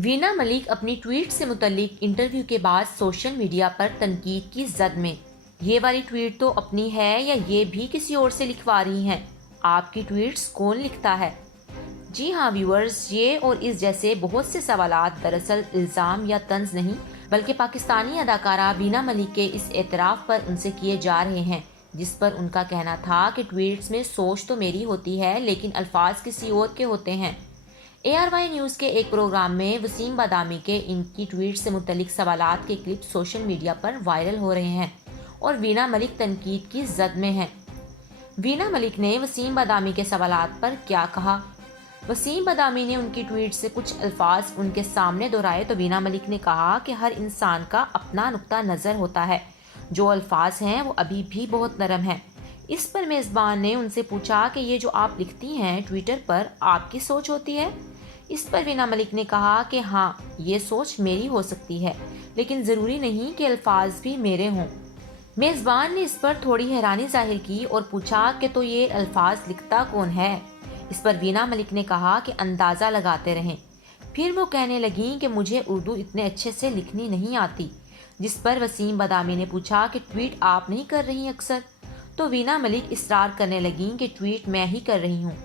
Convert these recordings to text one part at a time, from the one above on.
वीना मलिक अपनी ट्वीट से मुतल्लिक इंटरव्यू के बाद सोशल मीडिया पर तनकीद की जद में। ये वाली ट्वीट तो अपनी है या ये भी किसी और से लिखवा रही हैं? आपकी ट्वीट्स कौन लिखता है? जी हाँ व्यूअर्स, ये और इस जैसे बहुत से सवालात दरअसल इल्ज़ाम या तंज नहीं बल्कि पाकिस्तानी अदाकारा वीना मलिक के इस एतराफ़ पर उनसे किए जा रहे हैं, जिस पर उनका कहना था कि ट्वीट्स में सोच तो मेरी होती है लेकिन अल्फाज किसी और के होते हैं। ARY न्यूज़ के एक प्रोग्राम में वसीम बादामी के इनकी ट्वीट से मुतल्लिक सवालात के क्लिप सोशल मीडिया पर वायरल हो रहे हैं और वीना मलिक तनकीद की जद में हैं। वीना मलिक ने वसीम बादामी के सवालात पर क्या कहा? वसीम बादामी ने उनकी ट्वीट से कुछ अल्फाज उनके सामने दोहराए तो वीना मलिक ने कहा कि हर इंसान का अपना नुक्ता नज़र होता है, जो अल्फाज हैं वो अभी भी बहुत नरम हैं। इस पर मेज़बान ने उनसे पूछा कि ये जो आप लिखती हैं ट्विटर पर आपकी सोच होती है? इस पर वीना मलिक ने कहा कि हाँ, ये सोच मेरी हो सकती है लेकिन ज़रूरी नहीं कि अल्फाज भी मेरे हों। मेज़बान ने इस पर थोड़ी हैरानी जाहिर की और पूछा कि तो ये अल्फाज लिखता कौन है? इस पर वीना मलिक ने कहा कि अंदाज़ा लगाते रहें। फिर वो कहने लगीं कि मुझे उर्दू इतने अच्छे से लिखनी नहीं आती, जिस पर वसीम बादामी ने पूछा कि ट्वीट आप नहीं कर रही अक्सर? तो वीना मलिक इसरार करने लगीं कि ट्वीट मैं ही कर रही हूँ।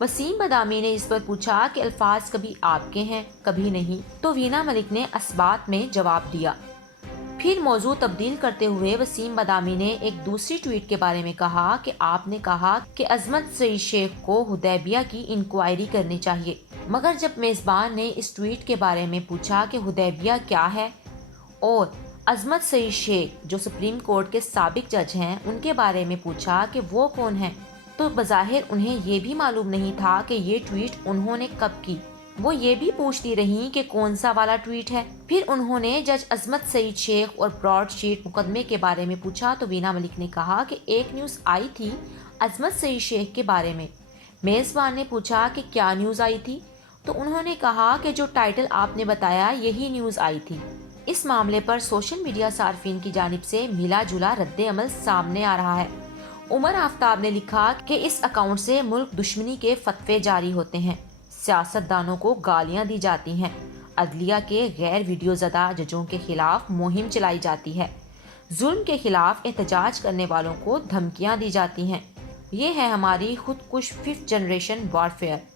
वसीम बादामी ने इस पर पूछा कि अल्फाज कभी आपके हैं कभी नहीं, तो वीना मलिक ने असबात में जवाब दिया। फिर मौजू तब्दील करते हुए वसीम बादामी ने एक दूसरी ट्वीट के बारे में कहा कि आपने कहा कि अजमत सईद शेख को हुदैबिया की इंक्वायरी करनी चाहिए, मगर जब मेज़बान ने इस ट्वीट के बारे में पूछा कि हुदैबिया क्या है और अजमत सईद शेख जो सुप्रीम कोर्ट के साबिक जज हैं उनके बारे में पूछा कि वो कौन हैं, तो बज़ाहिर उन्हें ये भी मालूम नहीं था कि ये ट्वीट उन्होंने कब की। वो ये भी पूछती रहीं कि कौन सा वाला ट्वीट है। फिर उन्होंने जज अजमत सईद शेख और ब्रॉडशीट मुकदमे के बारे में पूछा तो वीना मलिक ने कहा कि एक न्यूज़ आई थी अजमत सईद शेख के बारे में। मेज़बान ने पूछा कि क्या न्यूज़ आई थी, तो उन्होंने कहा कि जो टाइटल आपने बताया यही न्यूज़ आई थी। इस मामले पर सोशल मीडिया सार्फिन की जानिब से मिला जुला रद्द अमल सामने आ रहा है। उमर आफ्ताब ने लिखा कि इस अकाउंट से मुल्क दुश्मनी के फतवे जारी होते हैं, सियासतदानों को गालियां दी जाती हैं, अदलिया के गैर वीडियो ज़दा जजों के खिलाफ मुहिम चलाई जाती है, जुल्म के खिलाफ एहतजाज करने वालों को धमकियां दी जाती हैं। ये है हमारी खुदकुश 5th generation warfare.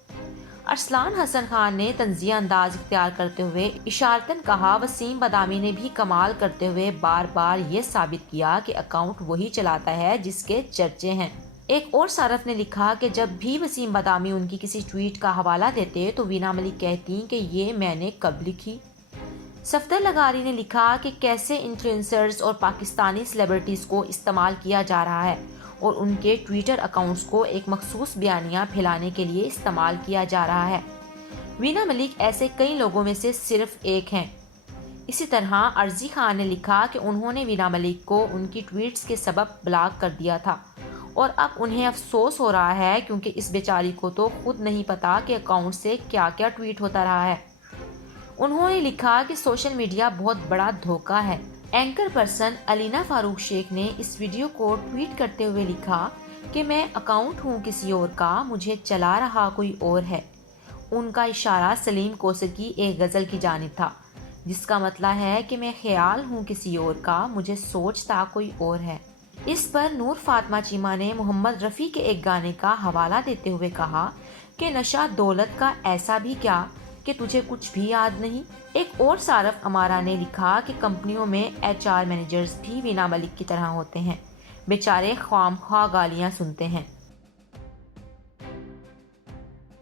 Arsalan Hasan Khan ने तंज़िया अंदाज इख्तियार करते हुए इशारतन कहा, वसीम बादामी ने भी कमाल करते हुए बार बार ये साबित किया कि अकाउंट वही चलाता है जिसके चर्चे हैं। एक और सारफ ने लिखा कि जब भी वसीम बादामी उनकी किसी ट्वीट का हवाला देते तो वीना मलिक कहती कि ये मैंने कब लिखी। सफदर लगारी ने लिखा कि कैसे इन्फ्लुएंसर्स और पाकिस्तानी सेलिब्रिटीज़ को इस्तेमाल किया जा रहा है और उनके ट्विटर अकाउंट्स को एक मखसूस बयानिया फैलाने के लिए इस्तेमाल किया जा रहा है। वीना मलिक ऐसे कई लोगों में से सिर्फ एक हैं। इसी तरह अर्जी खान ने लिखा कि उन्होंने वीना मलिक को उनकी ट्वीट्स के सबब ब्लॉक कर दिया था और अब उन्हें अफसोस हो रहा है क्योंकि इस बेचारी को तो खुद नहीं पता कि अकाउंट से क्या क्या ट्वीट होता रहा है। उन्होंने लिखा कि सोशल मीडिया बहुत बड़ा धोखा है। एंकर पर्सन अलीना फारूक शेख ने इस वीडियो को ट्वीट करते हुए लिखा कि मैं अकाउंट हूँ किसी और का, मुझे चला रहा कोई और है। उनका इशारा सलीम कोसर की एक गज़ल की जानिब था, जिसका मतलब है कि मैं ख्याल हूँ किसी और का, मुझे सोचता कोई और है। इस पर नूर फातिमा चीमा ने मोहम्मद रफ़ी के एक गाने का हवाला देते हुए कहा कि नशा दौलत का ऐसा भी क्या कि तुझे कुछ भी याद नहीं। एक और सारफ अमारा ने लिखा कि कंपनियों में HR मैनेजर्स भी वीना मलिक की तरह होते हैं, बेचारे ख्वामख्वाह गालियां सुनते हैं।